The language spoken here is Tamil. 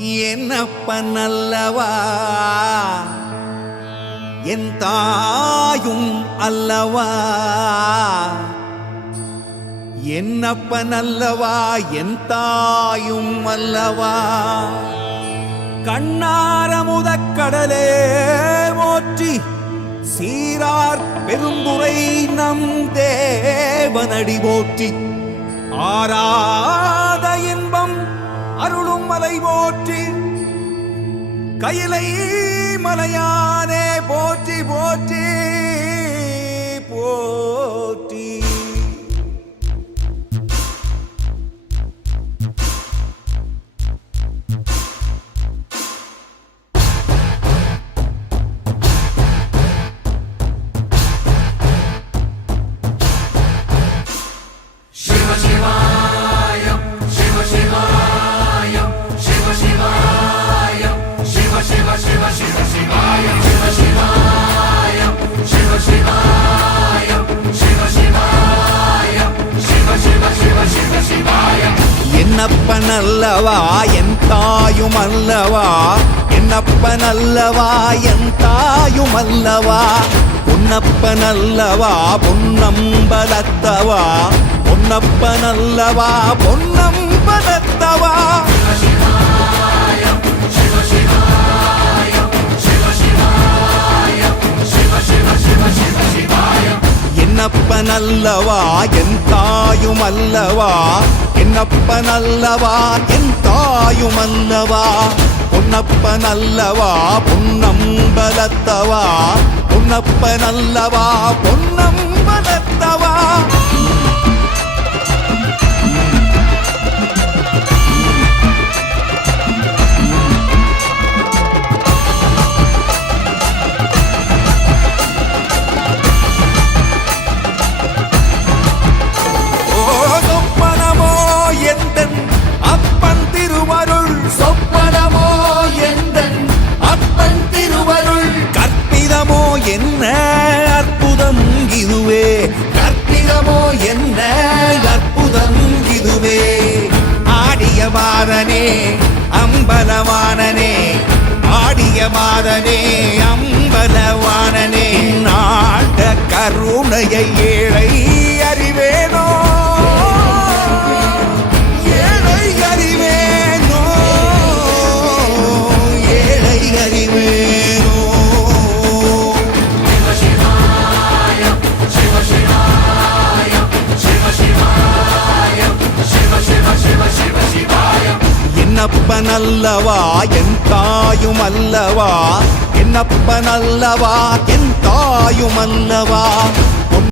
என்னப்பன் அல்லவா என் தாயும் அல்லவா, என்னப்பன் அல்லவா என் தாயும் அல்லவா. கண்ணாரமுதக்கடலே போற்றி சீரார் பெருந்துரை நம் தேவனடி போற்றி. ஆராத இன்பம் அருளும் மலை போற்றி, கையிலை மலையானே போற்றி போற்றி போற்றி. என்னப்பன் அல்லவா என் தாயும் அல்லவா, என்னப்பன் அல்லவா என் தாயும் அல்லவா. பொன்னப்பன் அல்லவா பொன்னம்பலத்தவா, பொன்னப்பன் அல்லவா பொன்னம்பலத்தவா. என்னப்பன் அல்லவா என் தாயும் அல்லவா, என்னப்பன் அல்லவா என் தாயும் அல்லவா. பொன்னப்பன் அல்லவா பொன்னம்பலத்தவா, பொன்னப்பன் அல்லவா பொன்னம்பலத்தவா. என்ன அற்புதம் இதுவே, கற்பிதமோ என்ன அற்புதம் இதுவே. ஆடிய மாதனே அம்பலவானனே, ஆடிய மாதனே அம்பலவானனே. நாட கருணையை ஏழை அறிவேனோ, ஏழை அறிவேனோ, ஏழை அறிவேனோ. என்னப்பன் அல்லவா என் தாயும் அல்லவா, என்னப்பன் அல்லவா என் தாயும்